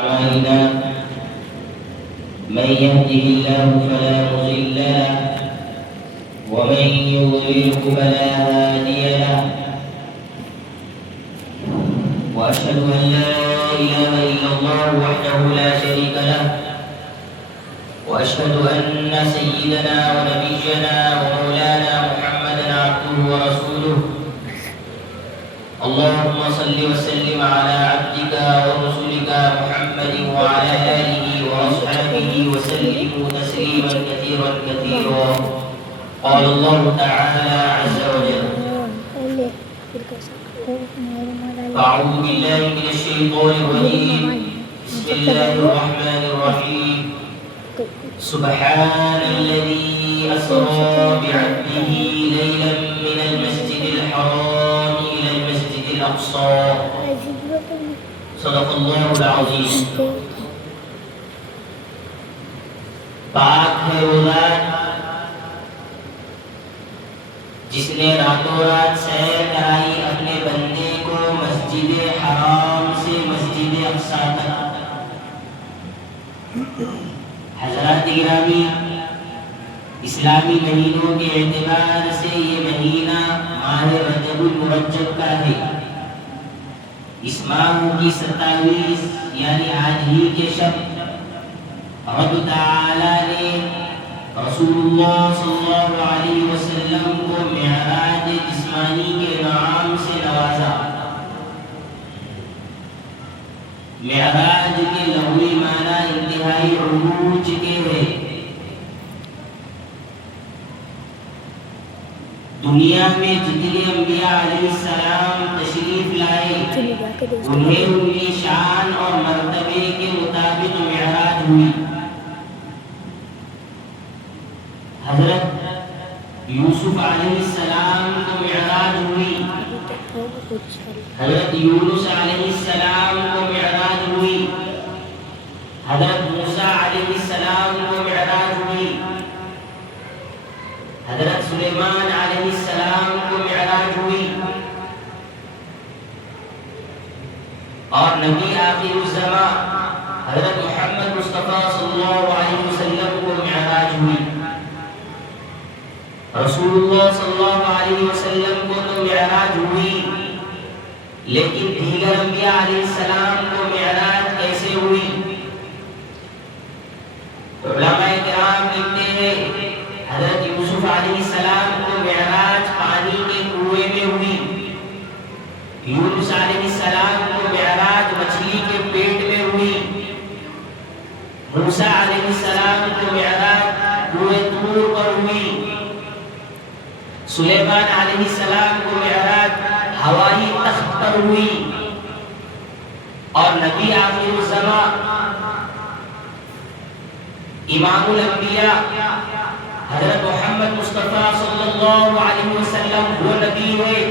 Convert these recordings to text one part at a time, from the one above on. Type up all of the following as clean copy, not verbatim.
أعمالنا من يهده الله فلا مضل له ومن يضلله فلا هادي له وأشهد أن لا إله إلا الله وحده لا شريك له وأشهد أن سيدنا ونبينا ومولانا محمدا عبده ورسوله اللهم صل وسلم على عبدك ورسولك محمد وعلى آله وأصحابه وسلموا تسليما كثيرا كثيرا قال الله تعالى عز وجل أعوذ بالله من الشيطان الرجيم بسم الله الرحمن الرحيم سبحان الذي أسرى بعبده ليلا من المسجد الحرام إلى المسجد الأقصى صدق الله العظيم پاک ہے وہ ذات جس نے راتوں رات سیر کرائی اپنے بندے کو مسجد حرام سے مسجد اقصی تک. حضرات گرامی، اسلامی مہینوں کے اعتبار سے یہ مہینہ ماہ رجب المرجب کا ہے. اس ماہ کی 27 یعنی آج ہی کے شب رب تعالی نے رسول اللہ صلی اللہ علیہ وسلم کو معراج جسمانی کے انعام سے نوازا. معراج کے لغوی معنی انتہائی عروج کے ہے. دنیا میں جتنے انبیاء علیہ السلام تشریف لائے انہیں ان کی شان اور مرتبے کے مطابق معراج ہوئی. حضرت یوسف علیہ السلام کو معراج ہوئی، حضرت یونس علیہ السلام کو معراج ہوئی، حضرت موسیٰ علیہ السلام کو معراج ہوئی، حضرت سلیمان علیہ السلام کو معراج ہوئی، اور نبی آخر الزمان حضرت محمد مصطفیٰ صلی اللہ علیہ وسلم کو معراج ہوئی. رسول اللہ صلی اللہ علیہ وسلم کو تو معراج ہوئی، لیکن دیگر انبیاء علیہ السلام کو معراج کیسے ہوئی؟ علماء کرام لکھتے ہیں حضرت یوسف علیہ السلام کو معراج پانی کے کنویں میں ہوئی، یونس علیہ السلام کو معراج مچھلی کے پیٹ میں ہوئی، موسیٰ علیہ السلام کو معراج کوہ طور پر ہوئی، سلیمان علیہ السلام کو معراج ہوائی تخت پر ہوئی، اور نبی آخر الزمان امام الانبیاء حضرت محمد مصطفیٰ صلی اللہ علیہ وسلم وہ نبی ہوئے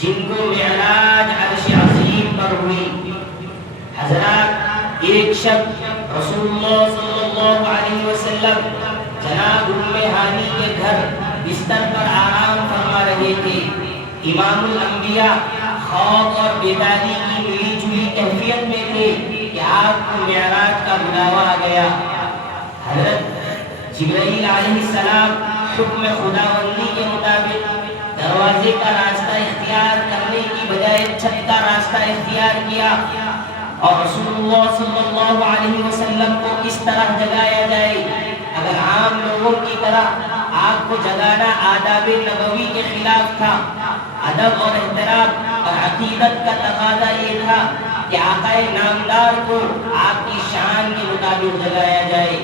جن کو معراج عرش عظیم پر ہوئی. حضرات، ایک شب رسول اللہ صلی اللہ علیہ وسلم جناب ام ہانی کے گھر بستر پر آرام فرما رہے تھے. امام الانبیاء خواب اور بیداری کی ملی جلی کیفیت میں تھے کہ آپ کو معراج کا بلاوا آ گیا. حضرت جبرائیل علیہ السلام حکم خداوندی کے مطابق دروازے کا راستہ اختیار کرنے کی بجائے چھت کا راستہ اختیار کیا، اور رسول اللہ صلی اللہ علیہ وسلم کو اس طرح جگایا جائے. اگر عام لوگوں کی طرح آپ کو جگانا آداب نبوی کے خلاف تھا. ادب اور احترام اور عقیدت کا تقاضا یہ تھا کہ آقا نامدار کو آپ کی شان کے مطابق جگایا جائے.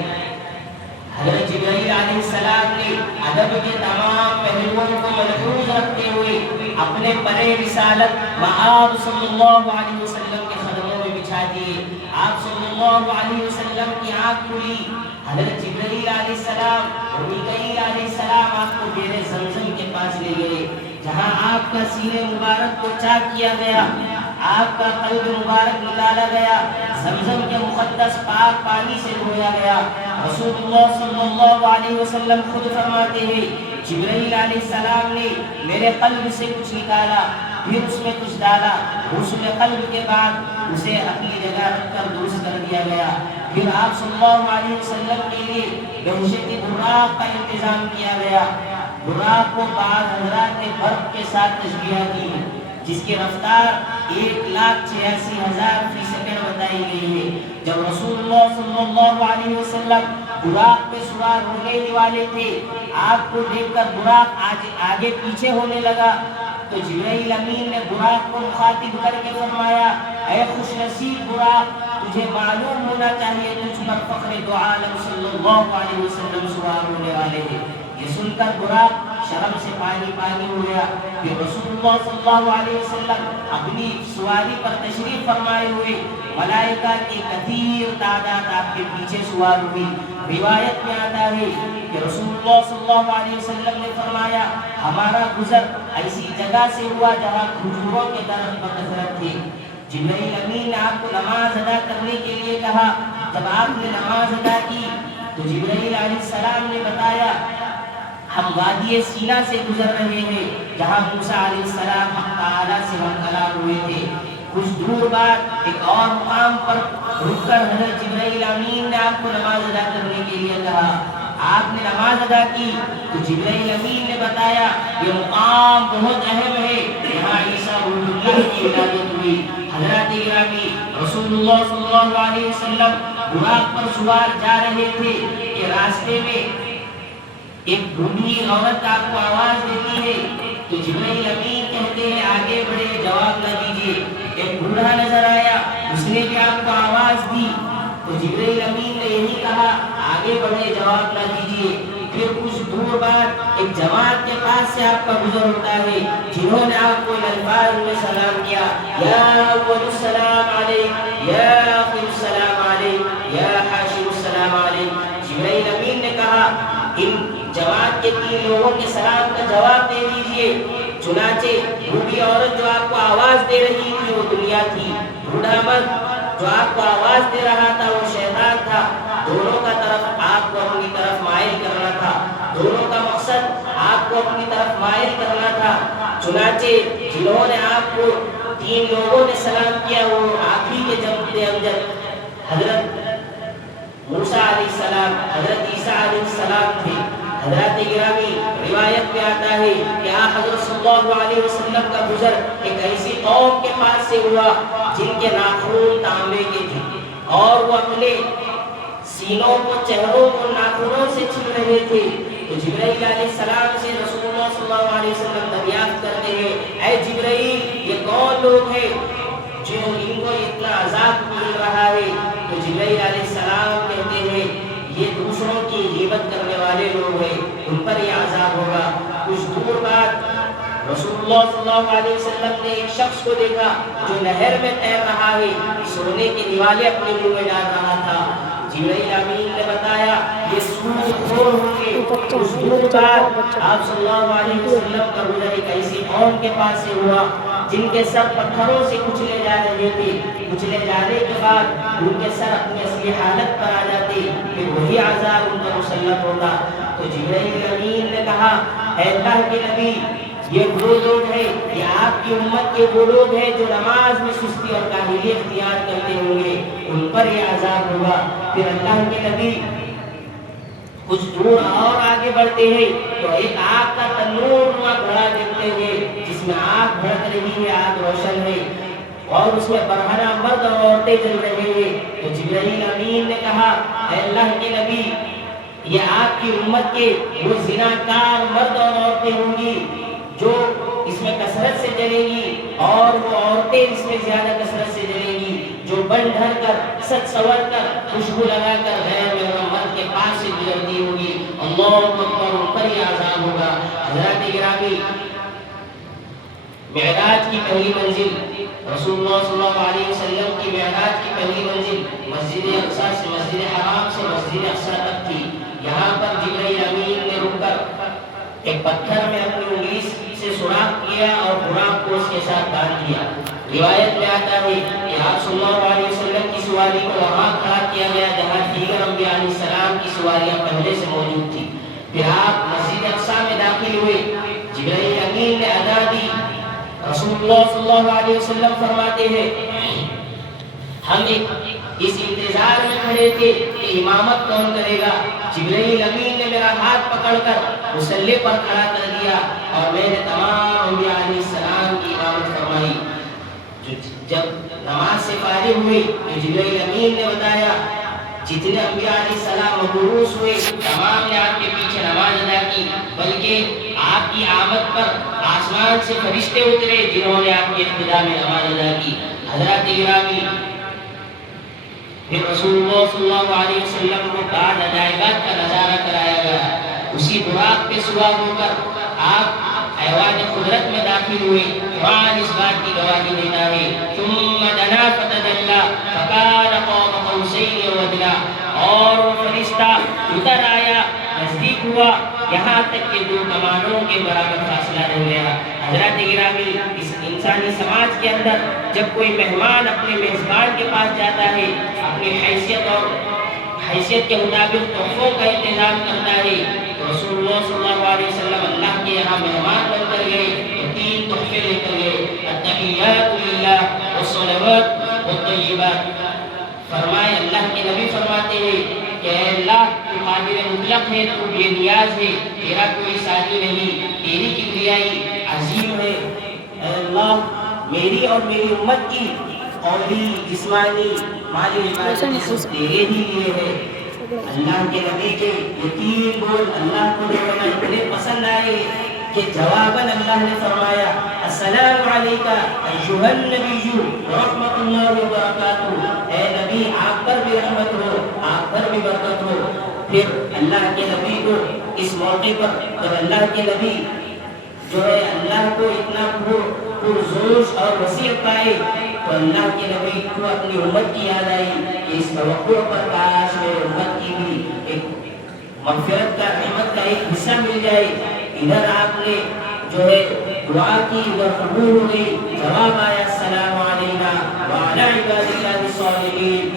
حضرت جبرائیل علیہ السلام نے ادب کے تمام پہلوؤں کو ملحوظ رکھتے ہوئے اپنے پرے رسالت مآب صلی اللہ علیہ وسلم کے قدموں میں بچھا دیے. آپ صلی اللہ علیہ وسلم کی آنکھ کھلی. حضرت جبرائیل علیہ السلام اور میکائیل علیہ السلام آپ کو بئر زمزم کے پاس لے گئے، جہاں آپ کا سینے مبارک کو چاک کیا گیا، آپ کا قلب مبارک نکالا گیا، زمزم کے مقدس پاک پانی سے دھویا گیا. رسول اللہ صلی اللہ علیہ وسلم خود فرماتے ہیں جبرائیل علیہ السلام نے میرے قلب سے کچھ نکالا، پھر اس میں کچھ ڈالا، غسل قلب کے بعد اسے اپنی جگہ رکھ کر درست کر دیا گیا. پھر آپ صلی اللہ علیہ وسلم کے لیے دہشت براق کا انتظام کیا گیا. براق کو بعض حضرات نے برق کے ساتھ تشبیہ کی جس کی رفتار 1,86,000 فی سیکنڈ بتائی گئی ہے. جب رسول اللہ صلی اللہ علیہ وسلم براق پہ سوار ہونے والے تھے، آپ کو دیکھ کر براق آگے پیچھے ہونے لگا تو جبرائیل امین نے براق کو مخاطب کر کے فرمایا، اے خوش نصیب براق، تجھے معلوم ہونا چاہیے تجھ پر فخر دو عالم صلی اللہ علیہ وسلم سوار ہونے والے ہیں. یہ سن کر براق شرم سے پانی پانی ہو گیا. پھر رسول اللہ صلی اللہ علیہ وسلم اپنی سواری پر تشریف فرمائے ہوئے ملائکہ کی کثیر تعداد آپ کے پیچھے سوار ہوئی. روایت میں آتا ہے کہ رسول اللہ صلی اللہ علیہ وسلم نے فرمایا، ہمارا گزر ایسی جگہ سے ہوا جہاں کھجوروں کے درخت بکثرت تھے. جبرائیل امین نے آپ کو نماز ادا کرنے کے لیے کہا. جب آپ نے نماز ادا کی تو جبرائیل علیہ السلام نے بتایا، ہم وادی سینا سے گزر رہے ہیں جہاں موسیٰ علیہ السلام حق تعالیٰ سے ہم کلام ہوئے تھے. کچھ دور بعد ایک اور مقام پر رک کر حضرت جبرائیل امین نے آپ کو نماز ادا کرنے کے لیے کہا. آپ نے نماز ادا کی تو جبرائیل امین نے بتایا، یہ مقام بہت اہم ہے، یہاں عیسیٰ روح اللہ کی ولادت ہوئی. حضرات گرامی، رسول اللہ صلی اللہ علیہ وسلم براق پر سوار جا رہے تھے کہ راستے میں ایک بوڑھی عورت آپ کو آواز دیتی ہے تو جبرائیل امین کہتے ہیں آگے بڑھے، جواب نہ دیجیے. ایک بوڑھا نظر آیا، اس نے بھی آپ کو آواز دی تو جبرائیل امین نے یہی کہا، آگے بڑھے، جواب نہ دیجیے. پھر کچھ دور بعد ایک جماعت کے پاس سے آپ کا گزر ہوتا ہے جنہوں نے آپ کو الفاظ میں سلام کیا، یا اول السلام علیک، یا آخر السلام علیک، یا حاشر السلام علیک. جبرائیل امین نے کہا، ان جماعت کے 3 لوگوں کے سلام کا جواب دے دیجئے. چنانچہ بوڑھی عورت جو آپ کو آواز دے رہی تھی وہ دنیا تھی، بوڑھا مرد جو آپ کو آواز دے رہا تھا وہ شیطان تھا. دونوں کا طرف آپ کو اپنی طرف مائل کرنا تھا، دونوں کا مقصد آپ کو اپنی طرف مائل کرنا تھا. چنانچہ جنہوں نے آپ کو 3 لوگوں نے سلام کیا وہ آخری کے جمع امجد حضرت موسیٰ علیہ السلام، حضرت عیسیٰ علیہ السلام تھے. حضرات گرامی، روایت میں آتا ہے کہ حضرت صلی اللہ علیہ وسلم کا گزر ایک ایسی قوم کے پاس سے ہوا جن کے ناخن تانبے کے تھے اور وہ اپنے سینوں کو، چہروں کو ناخنوں سے چھل رہے تھے. تو جبرائیل علیہ السلام سے رسول اللہ صلی اللہ علیہ وسلم دریافت کرتے ہیں، اے جبرائیل، یہ کون لوگ ہیں جو ان کو اتنا عذاب مل رہا ہے؟ تو جبرائیل علیہ السلام کہتے ہیں، یہ دوسروں کی غیبت کرنے والے لوگ ہیں، ان پر یہ عذاب ہوگا. کچھ دور بعد رسول اللہ صلی اللہ علیہ وسلم نے ایک شخص کو دیکھا جو نہر میں تیر رہا ہے، سونے کے نیوالے اپنے منہ میں ڈال رہا تھا. جبرائیل امین نے بتایا، یہ سود خور ہوں گے. کچھ دور بعد آپ صلی اللہ علیہ وسلم کا گزر ایک ایسی قوم کے پاس سے ہوا جن کے سر پتھروں سے کچلے جا رہے تھے. کچلے جانے کے بعد ان کے سر اپنی اصلی حالت پر آ جاتے، پھر وہی عذاب ان پر مسلط ہوتا. تو جبرائیل امین نے کہا، اے اللہ کے نبی، یہ وہ لوگ ہیں، یہ آپ کی امت کے وہ لوگ ہیں جو نماز میں سستی اور کاہلی اختیار کرتے ہوں گے، ان پر یہ عذاب ہوگا. پھر اللہ کے نبی کچھ دور اور آگے بڑھتے ہیں تو ایک آگ کا تنور نما گھڑا دیکھتے ہیں جس میں آگ بھڑک رہی ہے، آگ روشن ہے اور اس میں برہنہ مرد اور عورتیں جل رہے ہیں. تو جبرائیل امین نے کہا، اے اللہ کے نبی، یہ آپ کی امت کے وہ زناکار مرد اور عورتیں ہوں گی جو اس میں کثرت سے جلیں گی، اور وہ عورتیں اس میں زیادہ کثرت سے جلیں گی جو بن ڈھر کر، سچ سور کر، خوشبو لگا کر غیر محرم مرد کے پاس سے گزرتی ہوں گی. اللہ اکبر، ان پر یہ عذاب ہوگا. حضرات گرامی، معراج کی پہلی منزل، رسول اللہ صلی اللہ علیہ وسلم کی معراج کی پہلی منزل مسجد اقصی سے، مسجد حرام سے مسجد اقصی تک تھی. یہاں پر جبرائیل امین نے رک کر ایک پتھر میں اپنی انگلی سے سوراخ کیا اور براق کو اس کے ساتھ باندھ دیا. روایت میں آتا ہے کہ آپ صلی اللہ علیہ وسلم کی سواری کو وہاں کھڑا کیا گیا جہاں دیگر انبیاء علیہ السلام کی سواریاں پہلے سے موجود تھی. پھر آپ مسجد اقصی میں داخل ہوئے، جبرائیل امین نے ادا دی. رسول اللہ صلی اللہ علیہ وسلم فرماتے ہیں، ہم ایک اس انتظار میں کھڑے تھے کہ امامت کون کرے گا. جبرائیل امین نے میرا ہاتھ پکڑ کر مصلی پر کھڑا کر دیا اور میں نے تمام انبیاء علیہ السلام کی امامت فرمائی. جب نماز سے فارغ ہوئی تو جبرائیل امین نے بتایا جتنے انبیاء علیہ السلام مبعوث ہوئے تمام نے آپ کے پیچھے نماز ادا کی، بلکہ آپ کی آمد پر آسمان سے فرشتے اترے جنہوں نے آپ کی ابتدا میں نماز ادا کی. حضرات گرامی، پھر رسول اللہ صلی اللہ علیہ وسلم کو بعد عجائبات کا نظارہ کرایا گیا. اسی براق پہ سوار ہو کر آپ حیوان قدرت میں داخل ہوئے. قرآن اس بات کی گواہی دیتا ہے ثم دنا فتدلا فکان قاب قوسین او ادنی، اور وہ فرشتہ اتر آیا، نزدیک ہوا، یہاں تک کہ 2 کمانوں کے برابر فاصلہ رہ گیا. حضرات گرامی، اس انسانی سماج کے اندر جب کوئی مہمان اپنے میزبان کے پاس جاتا ہے، اپنی حیثیت کے مطابق تحفوں کا انتظام کرتا ہے، تو رسول اللہ صلی اللہ علیہ وسلم اللہ کے یہاں مہمان بن کر گئے تو 3 تحفے لے کر گئے. التحیات للہ والصلوات والطیبات. فرمائے اللہ کے نبی فرماتے ہیں کہ اے اللہ تو قادر مطلق ہے، تو بے نیاز ہے، تیرا کوئی ثانی نہیں، تیری کبریائی عظیم ہے. اے اللہ میری اور میری امت کی قولی، جسمانی، مالی عبادت تیرے ہی لیے ہے. اللہ کے نبی کے یہ 3 بول اللہ کو اتنے پسند آئے کہ جواباً اللہ نے فرمایا السلام علیکہ ایھا النبی ورحمۃ اللہ وبرکاتہ. اے نبی آپ پر بھی رحمت ہو، آپ پر بھی برکت ہو. پھر اللہ کے نبی کو اس موقع پر جب اللہ کے نبی جو ہے اللہ کو اتنا پرجوش اور وسیعت پائے تو اللہ کے نبی کو اپنی امت کی یاد آئی کہ اس توقع پر کاش میرے امت کی بھی ایک مغفرت کا، رحمت کا ایک حصہ مل جائے. ادھر آپ نے جو ہے دعا کی، ادھر قبول ہو گئی، جواب آیا السلام علینا وعلی عباد اللہ الصالحین.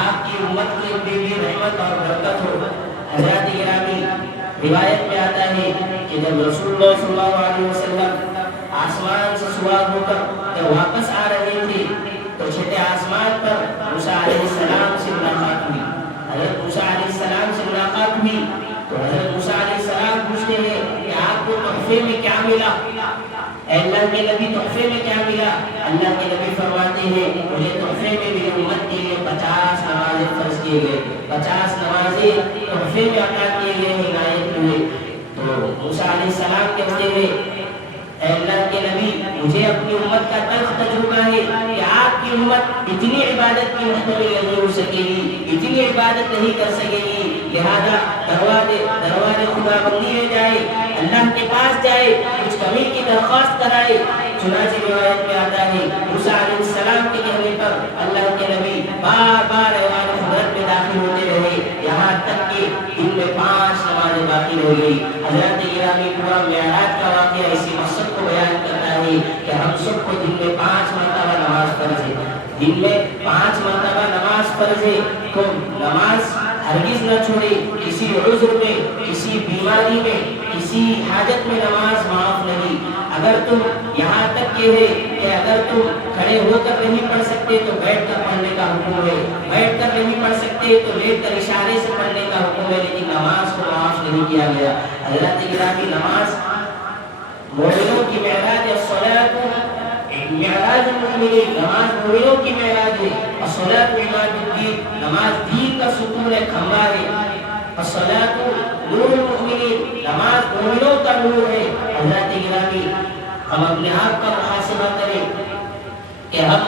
آپ کی امت کے بھی رحمت اور برکت ہو. حضرات گرامی، روایت میں آتا ہے کہ جب رسول اللہ صلی اللہ علیہ وسلم آسمان سے سوار ہو کر جب واپس آ رہے تھے تو چھٹے آسمان پر موسیٰ علیہ السلام سے ملاقات ہوئی. حضرت موسیٰ علیہ السلام سے ملاقات ہوئی تو حضرت موسیٰ علیہ السلام پوچھتے ہیں کہ آپ کو تحفے میں کیا ملا؟ اے اللہ کے نبی تحفے میں کیا ملا؟ اللہ کے نبی فرماتے ہیں مجھے تحفے میں میری امت کے لیے 50 نمازیں فرض کیے گئے، 50 نمازیں تحفے میں عطا کیے گئے، عنایت ہوئے. تو موسیٰ علیہ السلام کہتے ہیں اے اللہ کے نبی مجھے اپنی امت کا تلخ تجربہ ہے کہ آپ کی امت اتنی عبادت کی محتمل نہیں ہو سکے گی، اتنی عبادت نہیں کر سکے گی، لہذا دروازے خدا بندی میں جائے، اللہ کے پاس جائے، کچھ کمی کی درخواست کرائے. چنانچہ روایت میں آتا ہے موسیٰ علیہ السلام کے کہنے پر اللہ کے نبی بار بار ایوان قدرت میں داخل ہوتے رہے، یہاں تک کہ دن میں 5 نمازیں باقی رہ گئی. حضرت گرامی، پورا معراج کا واقعہ اسی مقصد کو بیان کرتا ہے کہ ہم سب کو دن میں 5 مرتبہ نماز فرض ہے. دن میں 5 مرتبہ نماز فرض ہے تو نماز ہرگز نہ چھوڑے. کسی عذر میں، کسی بیماری میں، کسی حاجت میں نماز معاف نہیں. اگر تم یہاں تک کہ ہے کہ اگر تم کھڑے ہو کر نہیں پڑھ سکتے تو بیٹھ کر پڑھنے کا حکم ہے، بیٹھ کر نہیں پڑھ سکتے تو لیٹ کر اشارے سے پڑھنے کا حکم ہے، لیکن نماز کو معاف نہیں کیا گیا. حضرت گرامی، نماز مومنوں کی معراج ہے. الصلاۃ معراج المؤمنین، نماز مومنوں کی معراج ہے. الصلاۃ عماد الدین، نماز دین کا ستون ہے، کھمبا ہے. الصلاۃ نور المؤمنین، نماز مومنوں کا نور ہے. حضرات گرامی، ہم اپنے آپ کا محاسبہ کریں کہ ہم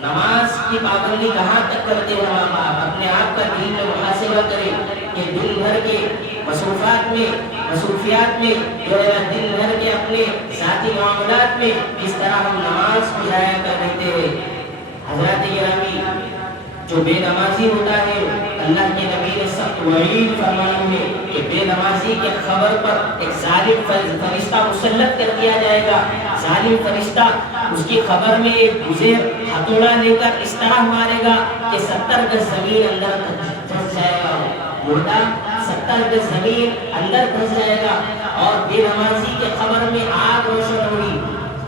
نماز کی پابندی کہاں تک کرتے ہیں. ہم اپنے آپ کا دین میں محاسبہ کریں کہ دن بھر کے مصروفیات میں جو ہے دن بھر کے اپنے ذاتی معاملات میں کس طرح ہم نماز کو ضائع کر دیتے ہیں. حضرات گرامی، جو بے نمازی ہوتا ہے اللہ کے نبی نے سخت وعید فرمائی ہے کہ بے نمازی کے خبر پر ایک ظالم فرشتہ مسلط کر دیا جائے گا. ظالم فرشتہ اس کی خبر میں ایک گزر ہتھوڑا لے کر اس طرح مارے گا کہ 70 گز زمین اندر دھس جائے گا. مردہ 70 گز زمین اندر دھس جائے گا. اور بے نمازی کے خبر میں آگ روشن ہوگی.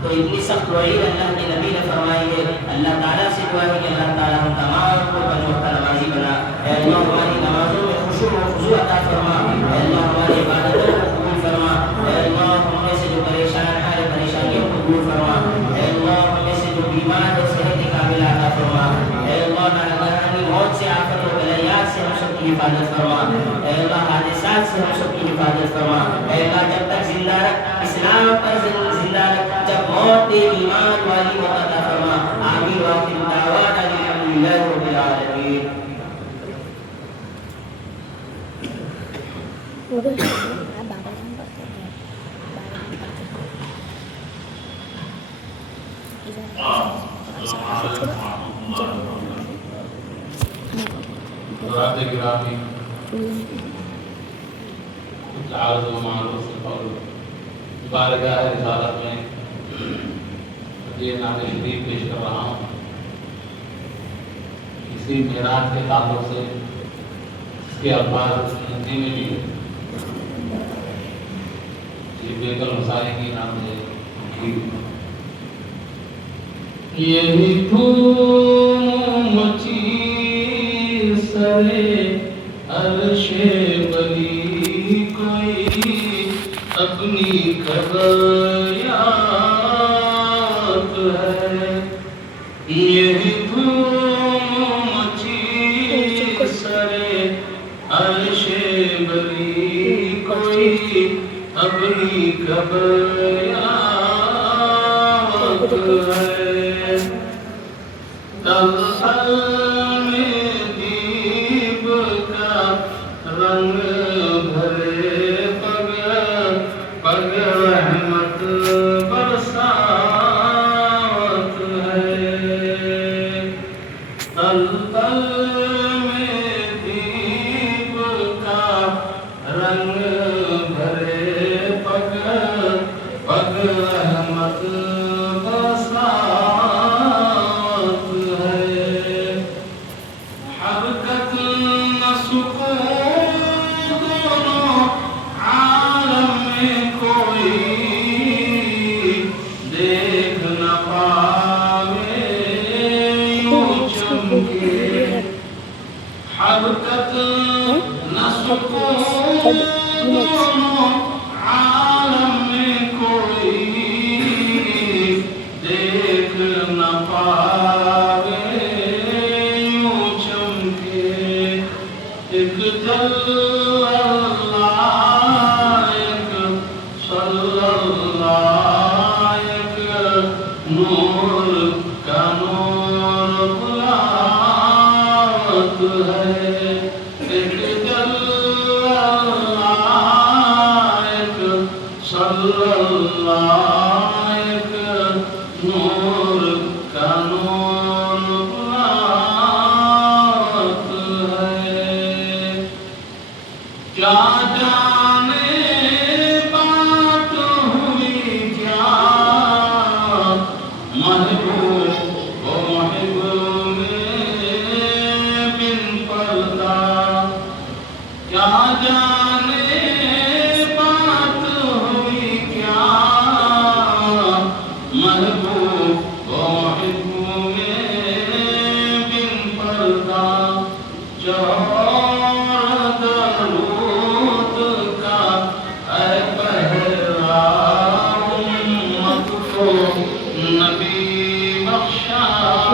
تو اتنی سخت وعید اللہ کے نبی نے فرمائی ہے اللہ تعالیٰ سے دعا ہے کہ اللہ تعالیٰ ہم تمام کو پنج وقت نمازی بنا. اے اللہ ہماری نمازوں میں خشوع و خضوع عطا فرما. اے اللہ ہماری عبادتوں کو قبول فرما. اے اللہ ہم میں سے جو پریشان ہے ہماری پریشانیوں کو دور فرما. اے اللہ ہم میں سے جو بیمار ہے صحت کامل عطا فرما. اے اللہ ناگہانی موت سے آفت و بلیات سے ہم سب کی حفاظت فرما. اے اللہ حادثات سے ہم سب کی حفاظت فرما. اے اللہ جب تک زندہ رکھ اسلام پر زندہ رکھ, جب موت دے ایمان والی موت عطا فرما. آمین وآخر دعوانا الحمدللہ رب العالمین. حضرات گرامی, کچھ عرض و معروض سے قول بارگاہ رسالت میں یہ نعت شریف پیش کر رہا ہوں. اسی معراج کے تعلق سے اس کے الفاظ ہندی میں بھی یہ بیگل مسائل کی نام ہے. یہی دھوم مچی سرے عرش بلی کوئی اپنی خبریات ہے. یہی دھوم مچی سرے عرش بلی کوئی اپنی خبریات ہے. تلخل میں دیب کا رنگ بھرے پگ پگ رحمت برسات ہے. تلخل میں دیب کا رنگ بھرے پگ پگ رحمت عالم میں کوئی دیکھ نہ پاوے یوں چمکے. ایک جل اللہ ایک صلی اللہ ایک نور کا نور بلات ہے. ایک صلی اللہ ایک نور کا نور بلات ہے. کیا جانے بات ہوئی کیا محبوب و محبوب میں بن پردہ. کیا جانے محبوب و محبوب بن پردہ. جوہر درود کا اے پہرا امت کو نبی بخشات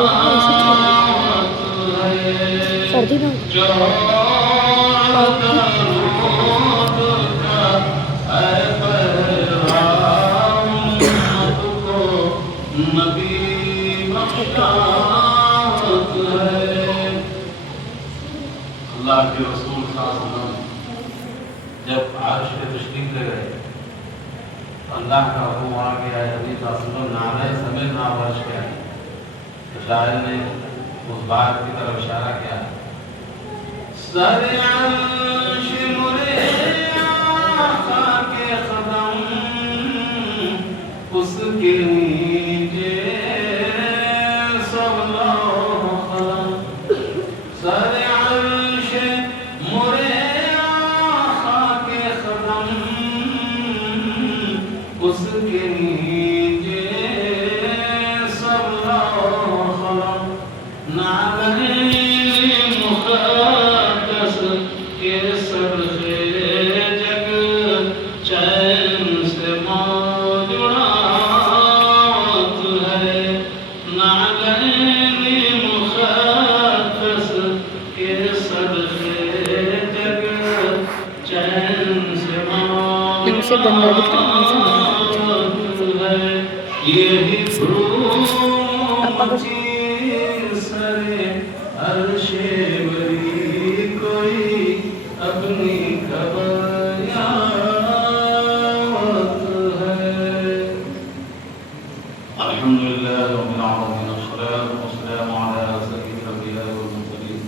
ہے. جوہر درود کا اے پہرا نبی بخشات ہے. اللہ کے رسول صلی اللہ علیہ وسلم جب عرش پہ تشریف لے گئے اللہ کا حکم آ گیا ہے. نبی صلی اللہ علیہ وسلم نعرہ سمعنا عرش کیا ہے. شاعر نے اس بات کی طرف اشارہ کیا ہے. سر عرش مرے آقا کے قدم اس کے نیچے سب لوح قلم. سر عرش مرے آقا کے قدم اس کے نیچے سب لوح سے گندا دکھ رہا الحمد لله رب العالمين والصلاة والسلام على سيد الأنبياء والمرسلين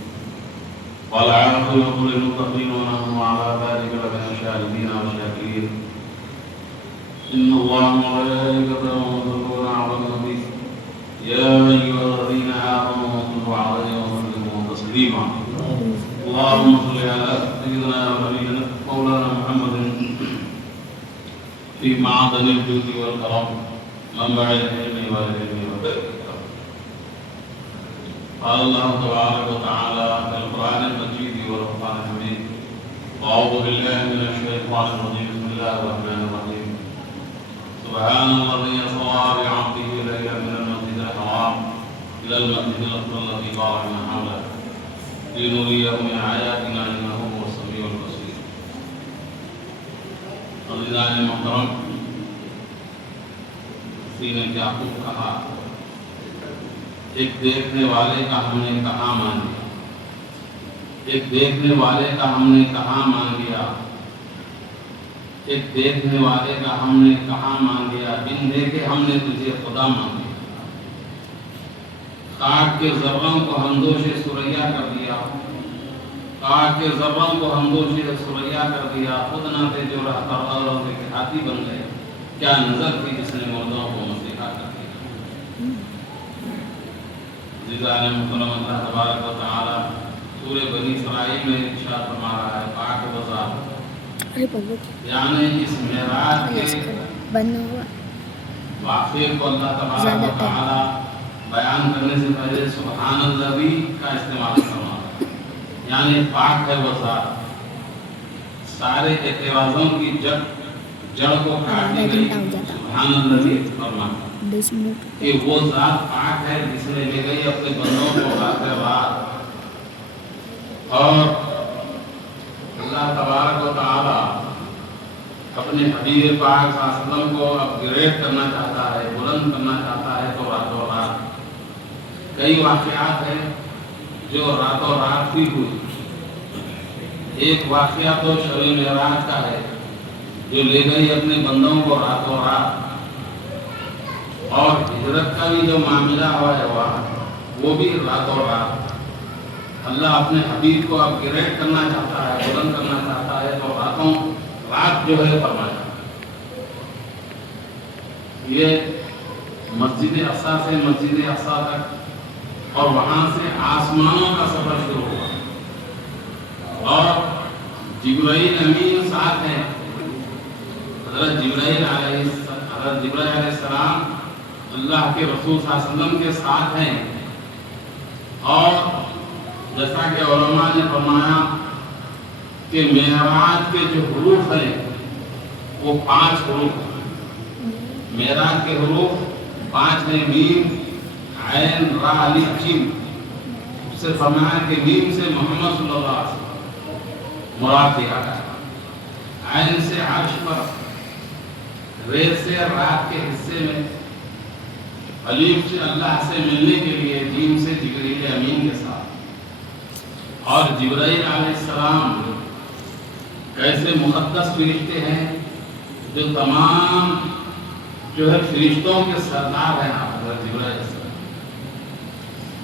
والعاقبة للمتقين ونحن على ذلك لمن الشاهدين والشاكرين إن الله وملائكته يصلون على النبي يا أيها الذين آمنوا صلوا عليه وسلموا تسليما اللهم صل على سيدنا ونبينا مولانا محمد في معدن الجود والكرم منبع العلم والعلم والبركة. قال الله تبارك وتعالى في القرآن المجيد والقرآن الحميد أعوذ بالله من الشيطان الرجيم بسم الله الرحمن الرحيم سبحان الذي أسرى بعبده ليلا من المسجد الحرام إلى المسجد الأقصى الذي باركنا حوله لنريه من آياتنا إنه هو السميع البصير. عزیزان محترم، نے کیا خوب کہا، ایک دیکھنے والے کا ہم نے کہاں مان لیا، ایک دیکھنے والے کا ہم نے کہاں مان لیا، ایک دیکھنے والے کا ہم نے کہاں مان لیا، بن دیکھے ہم نے تجھے خدا مان لیا. خاک کے ذروں کو ہمدوش سریا کر دیا، خاک کے ذروں کو ہمدوش سریا کر دیا، خود نہ تھے جو رہتا اور کے ہاتھی بن گئے. کیا نظر تھی جس نے مردوں کو مسیحا کر دیا. عزیزان محترم، اللہ تبارک و تعالی سورہ بنی اسرائیل میں ارشاد فرما رہا ہے پاک وضاحت، یعنی اس معراج کے واقعے کو اللہ تبارک و تعالی بیان کرنے سے پہلے سبحان الذی کا استعمال فرما رہا ہے، یعنی پاک ہے وضاحت. سارے اعتراضوں کی جڑ کو کاٹ دی گئی. سبحان اللہ فرماتا کہ وہ ذات پاک ہے جس نے لے گئی اپنے بندوں کو رات رات. اور اللہ تبارک و تعالی اپنے حبیب پاک صلی اللہ علیہ وسلم کو اپ گریڈ کرنا چاہتا ہے، بلند کرنا چاہتا ہے، تو راتوں رات کئی واقعات ہیں جو راتوں رات بھی ہوئی. ایک واقعہ تو شب معراج کا ہے جو لے گئی اپنے بندوں کو راتوں رات. اور ہجرت کا بھی جو معاملہ ہوا ہے وہ بھی راتوں رات. اللہ اپنے حبیب کو اپ گریڈ کرنا چاہتا ہے، بلند کرنا چاہتا ہے، تو راتوں رات جو ہے فرمایا. یہ مسجد اقصی سے مسجد اقصی تک اور وہاں سے آسمانوں کا سفر شروع ہوا. اور جبرائیل امین ساتھ ہیں. حضرت جبرائیل علیہ السلام اللہ کے رسول صلی اللہ علیہ وسلم کے ساتھ ہیں. اور جیسا کہ علماء نے فرمایا کہ معراج کے جو حروف ہیں وہ 5 حروف ہیں. معراج کے حروف 5 ہیں. میم، عین، را، الف، جیم. اس سے فرمایا کہ میم سے محمد صلی اللہ علیہ وسلم مراد دیا گیا، عین سے عرش پر، رے سے رات کے حصے میں، الف سے اللہ سے ملنے کے لیے، جیم سے جبرائیل امین کے ساتھ. اور جبرائیل علیہ السلام کیسے مقدس فرشتے ہیں جو تمام جو ہے فرشتوں کے سردار ہیں. حضرت جبرائیل علیہ السلام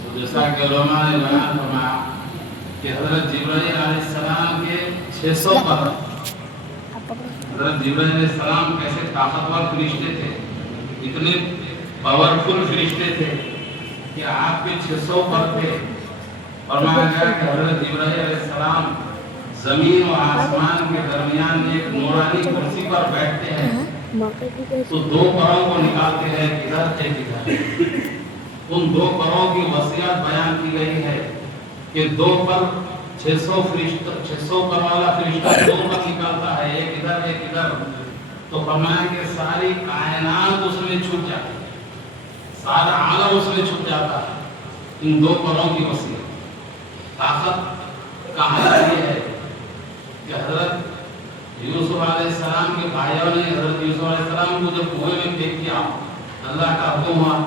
تو جیسا کہ علماء نے بیان فرمایا کہ حضرت جبرائیل علیہ السلام کے 600 پر حضرت جبرائیل علیہ السلام کیسے طاقتور فرشتے تھے، اتنے پاورفل فرشتے تھے کہ آپ کے 600 پر تھے. فرمایا گیا کہ حضرت جبرائیل علیہ السلام زمین و آسمان کے درمیان ایک نورانی کرسی پر بیٹھتے ہیں تو 2 پروں کو نکالتے ہیں، ادھر ایک ادھر. ان 2 پروں کی وصیت بیان کی گئی ہے کہ 2 پر 600 پر والا فرشتہ 2 پر نکالتا ہے، ایک ادھر ایک ادھر. تو فرمایا کہ ساری کائنات اس میں چھپ جاتی ہے، سارا عالم اس میں چھپ جاتا ہے ان 2 پروں کی وصیت. طاقت کا حال یہ ہے کہ حضرت یوسف علیہ السلام کے بھائیوں نے حضرت یوسف علیہ السلام کو جب کنویں میں پھینک دیا، اللہ کا حکم ہوا،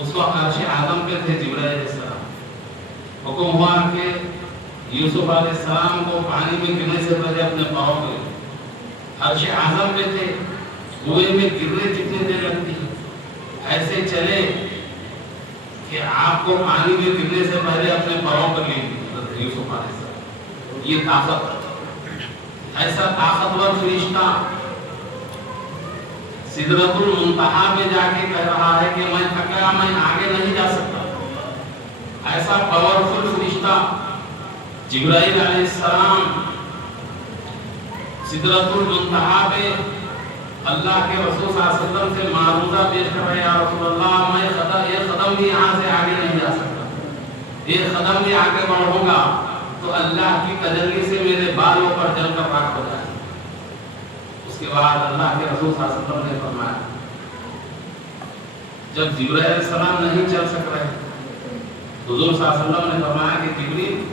اس وقت عرش اعظم پہ تھے جبرائیل علیہ السلام، حکم ہوا کہ یوسف علیہ السلام کو پانی میں گرنے سے پہلے اپنے پاؤں پہ، عرش اعظم پہ تھے، کنویں میں گرنے کتنی دیر لگتی ہے، ایسے چلے کہ آپ کو پانی میں گرنے سے پہلے اپنے پاؤں پر لے لی یوسف علیہ السلام۔ یہ طاقت، ایسا طاقتور فرشتہ سدرۃ المنتہا میں جا کے کہہ رہا ہے کہ میں تھکا، میں آگے نہیں جا سکتا۔ ایسا پاورفل فرشتہ جبرائیل علیہ السلام سدرۃ المنتہا پہ اللہ کے رسول صلی اللہ علیہ وسلم سے معروضہ پیش کر رہے ہیں، یا رسول اللہ میں ایک قدم بھی یہاں سے آگے نہیں جا سکتا، ایک قدم بھی آگے بڑھوں گا تو اللہ کی تجلی سے میرے بالوں پر جل کر راکھ ہو جائے۔ اس کے بعد اللہ کے رسول صلی اللہ علیہ وسلم نے فرمایا، جب جبرائیل علیہ السلام نہیں چل سک رہے، حضور صلی اللہ علیہ وسلم نے فرمایا کہ جبریل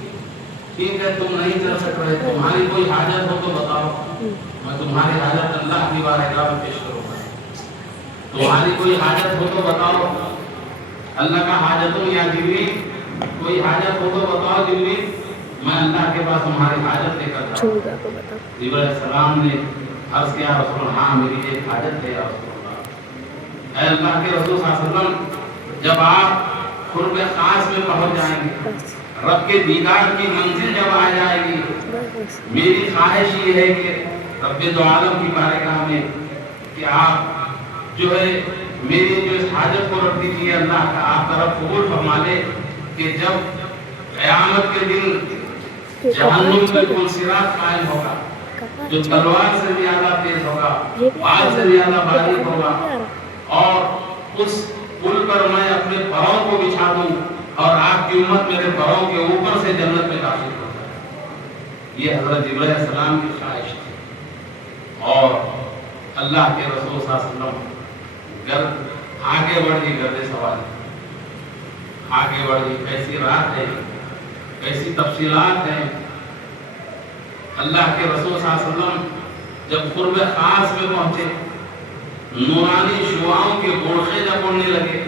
ٹھیک ہے تم نہیں چل سک رہے، تمہاری کوئی حاجت ہو تو بتاؤ، میں تمہاری حاجت اللہ کی بارگاہ میں پیش کروں گا۔ تمہاری کوئی حاجت ہو تو بتاؤ، اللہ کا حاجتوں یا جبریل کوئی حاجت ہو تو بتاؤ جبریل، میں اللہ کے پاس تمہاری حاجت لے کر جاؤں۔ جبرائیل علیہ السلام نے عرض کیا رسول اللہ، ہاں میری ایک حاجت ہے یا رسول اللہ۔ اے اللہ کے رسول صلی اللہ علیہ وسلم، جب آپ قرب خاص میں پہنچ جائیں گے، رب کے دیدار کی منزل جب آ جائے گی، میری خواہش یہ ہے کہ رب دو عالم کی بارگاہ میں کہ آپ جو ہے میری جو اس حاجت کو رکھ دیجیے، اللہ کا آپ طرف قبول فرما لے کہ جب قیامت کے دن جہنم میں کوئی صراط قائم ہوگا جو تلوار سے زیادہ تیز ہوگا، بال سے زیادہ باریک ہوگا، اور اس پل پر میں اپنے پاؤں کو بچھا دوں اور آپ کی امت میرے پاؤں کے اوپر سے جنت میں داخل ہو جائے۔ یہ حضرت جبرائیل علیہ السلام کی خواہش تھی، اور اللہ کے رسول صلی اللہ علیہ وسلم آگے بڑھی، گردِ سواری آگے بڑھی، کیسی رات ہے، کیسی تفصیلات ہیں۔ اللہ کے رسول صلی اللہ علیہ وسلم جب قرب خاص میں پہنچے، نورانی شعاؤں کے گوڑخے جب اڑنے لگے،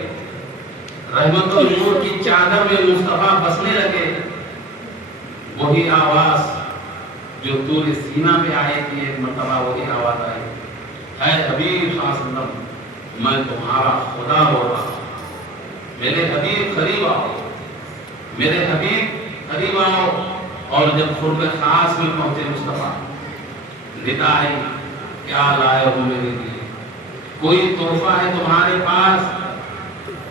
رحمت النور کی چادر میں مصطفیٰ بسنے لگے، وہی آواز جو طور سینا پہ آئی تھی ایک مرتبہ، وہی آواز آئی، اے حبیب صلی اللہ علیہ وسلم میں تمہارا خدا ہو رہا ہوں، میرے حبیب قریب آؤ، میرے حبیب قریب آؤ۔ اور جب قرب خاص میں پہنچے مصطفیٰ، ندا آئی، کیا لائے ہو میرے لیے، کوئی تحفہ ہے تمہارے پاس؟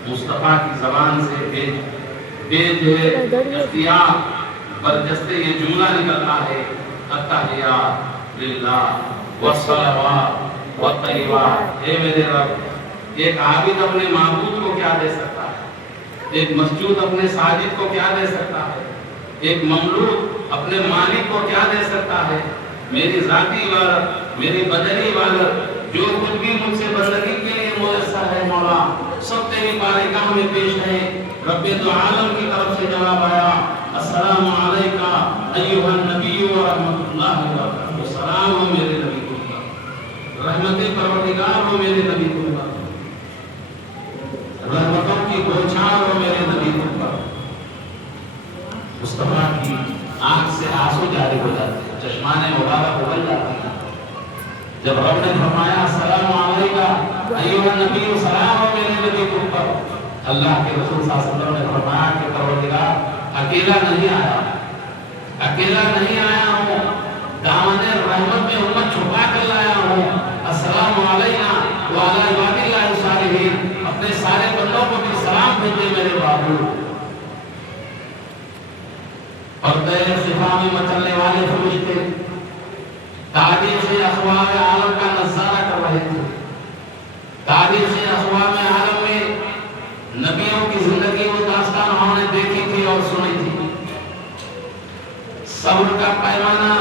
مصطفیٰ کی زبان سے بے اختیار برجستے یہ جملہ نکلتا ہے، التحیات للہ والصلوات والطیبات۔ اے میرے رب، ایک عابد اپنے معبود کو کیا دے سکتا ہے؟ ایک مسجود اپنے ساجد کو کیا دے سکتا ہے؟ ایک مملوک اپنے مالک کو کیا دے سکتا ہے؟ میری ذاتی عبادت، میری بدنی عبادت، جو کچھ بھی مجھ سے بندگی کے لیے میسر ہے مولا، سب تیری بارگاہ میں پیش ہے۔ رب دو عالم کی طرف سے جواب آیا، السلام علیکہ ایھا النبی و رحمت اللہ وبرکاتہ، سلام ہو میرے نبی کو، رحمت پروردگار ہو میرے نبی کو، رحمتوں کی بوچھار ہو میرے نبی کو۔ مصطفیٰ کی آنکھ سے آنسو جاری ہو جاتے ہیں، چشمان مبارک ابل جاتے ہیں۔ جب رب نے فرمایا السلام علیکہ ایھا النبی، سلام ہو میرے نبی کے اوپر، اللہ کے رسول صلی اللہ علیہ وسلم نے فرمایا کہ پروردگار اکیلا نہیں آیا، اکیلا نہیں آیا ہوں، دامن رحمت میں امت چھپا کر لایا ہوں۔ السلام علینا وعلی عباد اللہ الصالحین، اپنے سارے بندوں کو بھی سلام بھیجے میرے بابو۔ پردے خفا میں مچلنے والے فرشتے تاریخ اخبار عالم کا نظارہ کر رہے تھے۔ تاریخ اخبار عالم میں نبیوں کی زندگی و داستان ہم نے دیکھی تھی اور سنی تھی۔ صبر کا پیمانہ